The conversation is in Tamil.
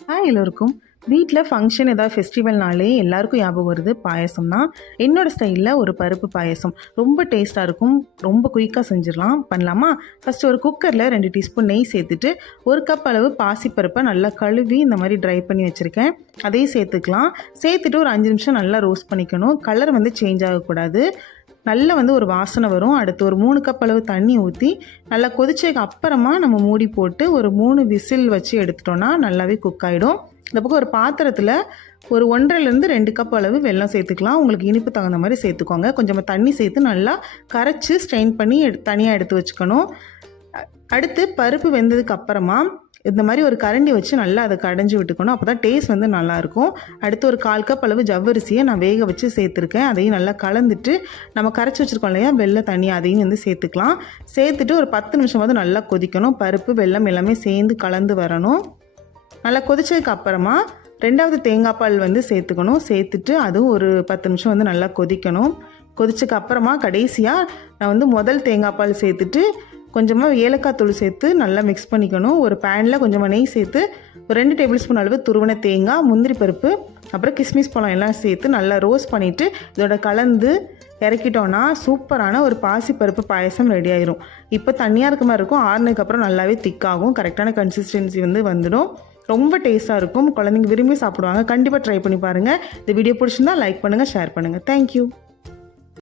எல்லோருக்கும் வீட்டில் ஃபங்க்ஷன் ஏதாவது ஃபெஸ்டிவல்னாலே எல்லாருக்கும் ஞாபகம் வருது பாயசம் தான். என்னோடய ஸ்டைலில் ஒரு பருப்பு பாயசம் ரொம்ப டேஸ்ட்டாக இருக்கும். ரொம்ப குயிக்காக பண்ணலாமா? ஃபஸ்ட்டு ஒரு குக்கரில் 2 டீஸ்பூன் நெய் சேர்த்துட்டு 1 கப் அளவு பாசிப்பருப்பை நல்லா கழுவி இந்த மாதிரி ட்ரை பண்ணி வச்சுருக்கேன். அதையும் சேர்த்துக்கலாம். சேர்த்துட்டு ஒரு 5 நிமிஷம் நல்லா ரோஸ்ட் பண்ணிக்கணும். கலர் சேஞ்ச் ஆகக்கூடாது. நல்லா ஒரு வாசனை வரும். அடுத்து ஒரு 3 கப் அளவு தண்ணி ஊற்றி நல்லா கொதிச்சதுக்கு அப்புறமா நம்ம மூடி போட்டு ஒரு 3 விசில் வச்சு எடுத்துட்டோன்னா நல்லாவே குக் ஆகிடும். இந்த பக்கம் ஒரு பாத்திரத்தில் ஒரு 1.5 2 கப் அளவு வெல்லம் சேர்த்துக்கலாம். உங்களுக்கு இனிப்பு தகுந்த மாதிரி சேர்த்துக்கோங்க. கொஞ்சமாக தண்ணி சேர்த்து நல்லா கரைச்சி ஸ்ட்ரெயின் பண்ணி தனியாக எடுத்து வச்சுக்கணும். அடுத்து பருப்பு வெந்ததுக்கு அப்புறமா இந்த மாதிரி ஒரு கரண்டி வச்சு நல்லா அதை கடைஞ்சி விட்டுக்கணும். அப்போ தான் டேஸ்ட் நல்லாயிருக்கும். அடுத்து ஒரு 1/4 கப் அளவு ஜவ்வரிசியை நான் வேக வச்சு சேர்த்துருக்கேன். அதையும் நல்லா கலந்துட்டு நம்ம கரைச்சி வச்சுருக்கோம் இல்லையா வெள்ளை தண்ணி, அதையும் சேர்த்துக்கலாம். சேர்த்துட்டு ஒரு 10 நிமிஷமாவது நல்லா கொதிக்கணும். பருப்பு வெல்லம் எல்லாமே சேர்ந்து கலந்து வரணும். நல்லா கொதிச்சதுக்கு அப்புறமா 2வது தேங்காய் பால் சேர்த்துக்கணும். சேர்த்துட்டு அதுவும் ஒரு 10 நிமிஷம் நல்லா கொதிக்கணும். கொதிச்சதுக்கு அப்புறமா கடைசியாக நான் முதல் தேங்காய் பால் சேர்த்துட்டு கொஞ்சமாக ஏலக்காய் தூள் சேர்த்து நல்லா மிக்ஸ் பண்ணிக்கணும். ஒரு பேனில் கொஞ்சமாக நெய் சேர்த்து ஒரு 2 டேபிள் ஸ்பூன் அளவு துருவன தேங்காய், முந்திரி பருப்பு, அப்புறம் கிஸ்மிஸ் பழம் எல்லாம் சேர்த்து நல்லா ரோஸ்ட் பண்ணிவிட்டு இதோட கலந்து இறக்கிட்டோன்னா சூப்பரான ஒரு பாசிப்பருப்பு பாயசம் ரெடி ஆயிரும். இப்போ தண்ணியாக இருக்க மாதிரி இருக்கும். ஆறுனதுக்கப்புறம் நல்லாவே திக்காகும். கரெக்டான கன்சிஸ்டன்சி வந்துடும். ரொம்ப டேஸ்ட்டாக இருக்கும். குழந்தைங்க விரும்பி சாப்பிடுவாங்க. கண்டிப்பாக ட்ரை பண்ணி பாருங்கள். இந்த வீடியோ பிடிச்சிருந்தா லைக் பண்ணுங்கள், ஷேர் பண்ணுங்கள். தேங்க்யூ.